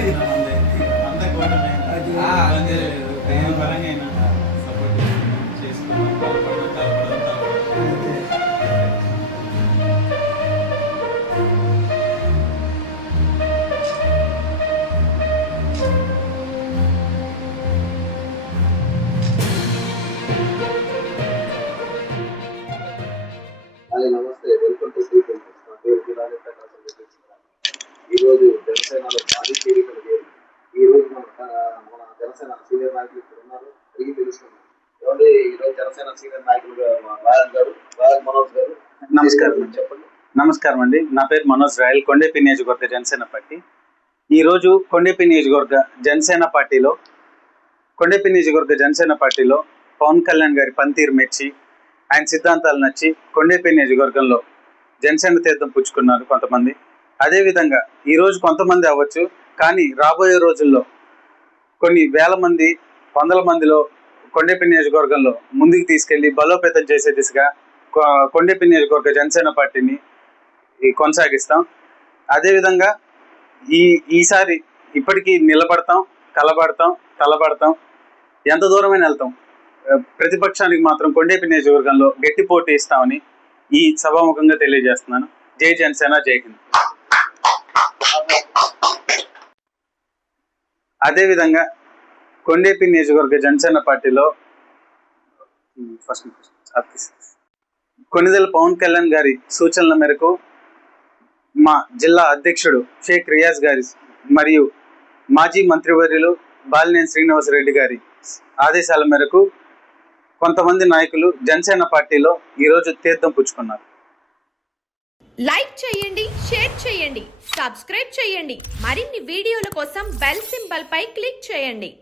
అంత కూటమి దేని పరంగా అయినా సపోర్ట్ చేసుకున్నాం, బలపడడం నమస్తే, వెల్కమ్ టు శ్రీ ఫిల్మ్స్. నా పేరు కిరాణి ప్రకాశం. ఈరోజు జనసేనలో భారీ చేరికలు జరిగాయి. ఈ రోజు మన జనసేన సీనియర్ నాయకులు ఇక్కడ ఉన్నారు, అడిగి తెలుసుకున్నాం. ఏమంటే ఈరోజు జనసేన సీనియర్ నాయకులుగా రాయల్ మనోజ్ గారు. నమస్కారం. చెప్పండి. నమస్కారం అండి, నా పేరు మనోజ్ రాయల్, కొండేపి నియోజకవర్గ జనసేన పార్టీ. ఈరోజు కొండేపి నియోజకవర్గ జనసేన పార్టీలో పవన్ కళ్యాణ్ గారి పనితీరు మెచ్చి, ఆయన సిద్ధాంతాలు నచ్చి కొండేపి నియోజకవర్గంలో జనసేన తీర్థం పుచ్చుకున్నారు కొంతమంది. అదేవిధంగా ఈరోజు కొంతమంది అవ్వచ్చు, కానీ రాబోయే రోజుల్లో కొన్ని వేల మంది, వందల మందిలో కొండేపి నియోజకవర్గంలో ముందుకు తీసుకెళ్లి బలోపేతం చేసే దిశగా కొండేపి నియోజకవర్గ జనసేన పార్టీని కొనసాగిస్తాం. అదేవిధంగా ఈసారి ఇప్పటికీ నిలబడతాం, తలబడతాం, ఎంత దూరమైనా వెళ్తాం. ప్రతిపక్షానికి మాత్రం కొండేపి నియోజకవర్గంలో గట్టి పోటీ ఇస్తామని ఈ సభాముఖంగా తెలియజేస్తున్నాను. జై జనసేన, జై హింద్. అదేవిధంగా కొండేపి నియోజకవర్గ జనసేన పార్టీలో కొనిదెల పవన్ కళ్యాణ్ గారి సూచనల మేరకు మా జిల్లా అధ్యక్షుడు షేక్ రియాజ్ గారి మరియు మాజీ మంత్రివర్యులు బాలినేని శ్రీనివాసరెడ్డి గారి ఆదేశాల మేరకు కొంతమంది నాయకులు జనసేన పార్టీలో ఈరోజు తీర్థం పుచ్చుకున్నారు. లైక్ చేయండి, షేర్ చేయండి, సబ్స్క్రైబ్ చేయండి. మరిన్ని వీడియోల కోసం బెల్ సింబల్ పై క్లిక్ చేయండి.